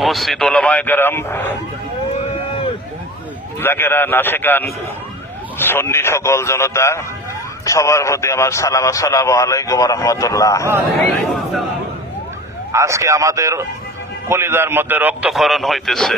উপস্থিত জাকেরা সন্নি সকল জনতা, সবার প্রতি আমার সালাম, আসসালামু আলাইকুম রহমতুল্লাহ। আজকে আমাদের কলিজার মধ্যে রক্তক্ষরণ হইতেছে।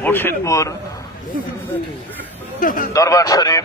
মুর্শিদপুর দরবার শরীফ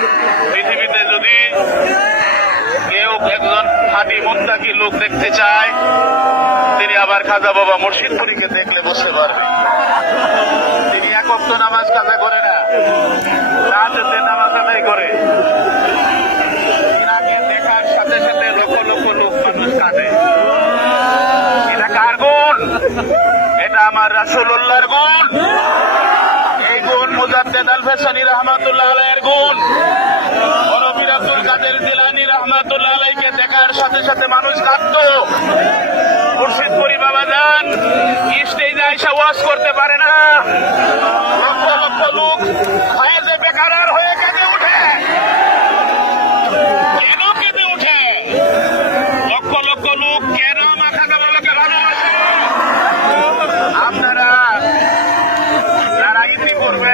পৃথিবীতে যদি কেউ একজন খাঁটি মুন্তাকি লোক দেখতে চায়, তিনি আবার খাজা বাবা মুর্শিদপুরীকে দেখলে বুঝতে পারবে। তিনি একক তো নামাজ কাজা করে না, রাতে নামাজ আদায় করে। দেখার সাথে সাথে লক্ষ লক্ষ লোক এটা কার গুণ? এটা আমার রাসুল্লাহর গুণ। এই গুণ মুজাদ্দেদ আল ফেসানি রহমাতুল্লাহ আলাইয়ের গুণ। কাদের জিলানি রহমাতুল্লাহ আলাইকে দেখার সাথে সাথে মানুষ কাঁদত। মুর্শিদপুরি বাবা যান, স্টেজে আইসা ওয়াজ করতে পারে না। লক্ষ লক্ষ লোক ফায়েজে বেকারার হয়ে কেঁদে উঠে কেন কেঁদে উঠে লক্ষ লক্ষ লোক কেন মাথা বাবাকে ভালোবাসে আপনারা যারা ইতিপূর্বে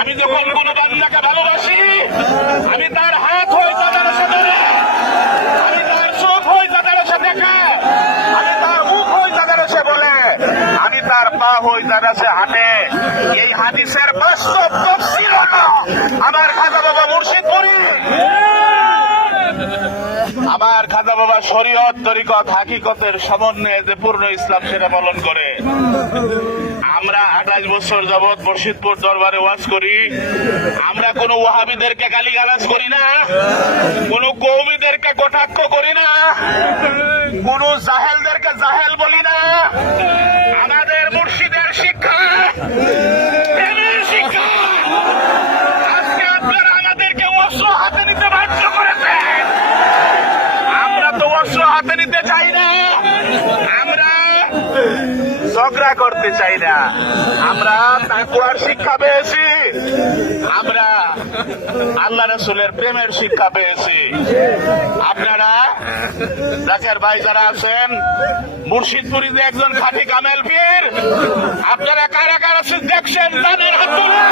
আমি যখন কোনো বান্দাকে ভালোবাসি, আমি তার হাত হই তাদের সাথে আমি তার চোখ হই তাদের সাথে আমি তার মুখ হই তাদের সে বলে। আমি তার পা হই তাদের সে হাঁটে। এই হাদিসের বাস্তব তফসিল আমার খাজা বাবা মুর্শিদপুরি আমার খাজা বাবা শরীয়ত তরিকত হাকিকতের সমন্বয়ে যে পূর্ণ ইসলাম সেটা পালন করে। আমরা আঠাশ বছর যাবৎ মুর্শিদপুর দরবারে ওয়াজ করি। আমরা কোনো ওয়াহাবিদেরকে গালি গালাজ করি না। কোনো কৌমিদেরকে কটাক্ষ করি না কোন জাহেলদেরকে জাহেল বলি না আমাদের মুর্শিদের শিক্ষা প্রেমের শিক্ষা আজকে আপনারা আমাদেরকে অস্ত্র হাতে নিতে বাধ্য করেছেন আমরা তো অস্ত্র হাতে নিতে চাই না আমরা ঝগড়া করতে চাই না। আমরা তাকুয়ার শিক্ষা পেয়েছি। আমরা আল্লাহ রসুলের প্রেমের শিক্ষা পেয়েছি। আপনারা জাকের ভাই যারা আছেন মুর্শিদপুরীতে একজন খাঁটি কামেল পীর, আপনারা কারা কারা দেখছেন তাদের হাত তুলুন।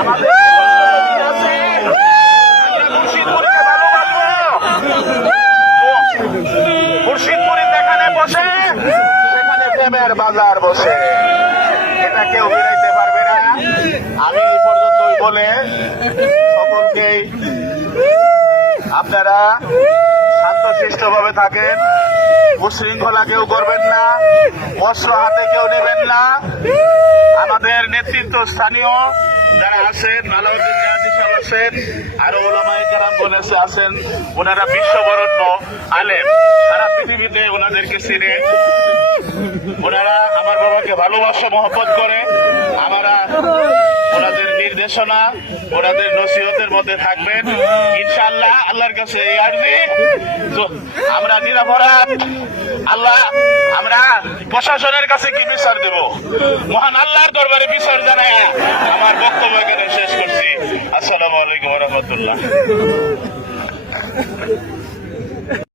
আমাদের আছে। আমরা মুর্শিদপুরকে ভালোবাসবো। মুর্শিদপুরি যেখানে বসে সেখানে প্রেমের বাজার বসে। এটা কেউ মিলাইতে পারবে না। আমি এই পর্যন্তই বলে সকলকেই আপনারা শান্তশিষ্ট ভাবে থাকেন। উশৃঙ্খলা কেউ করবেন না। অস্ত্র হাতে কেউ নেবেন না। আমাদের নেতৃত্ব স্থানীয় যারা আছেন আলাউদ্দিন জাহাদি সাহেব আছেন আরও কেরাম বলেছে আছেন, ওনারা বিশ্ববরণ্য আলেম। সারা পৃথিবীতে ওনাদেরকে চিনে। ওনারা আমার বাবাকে ভালোবাসা, মহব্বত করে। আমরা ওনাদের নির্দেশনা, ওনাদের নসিহতের মধ্যে থাকবেন। ইনশাআল্লাহ আল্লাহর কাছে আমরা নিরাপরাধ। আল্লাহ, আমরা প্রশাসনের কাছে কি বিচার দেব? মহান আল্লাহর দরবারে বিচার জানায় আমার বক্তব্য এখানে শেষ করছি। আসসালামু আলাইকুম রহমতুল্লাহ।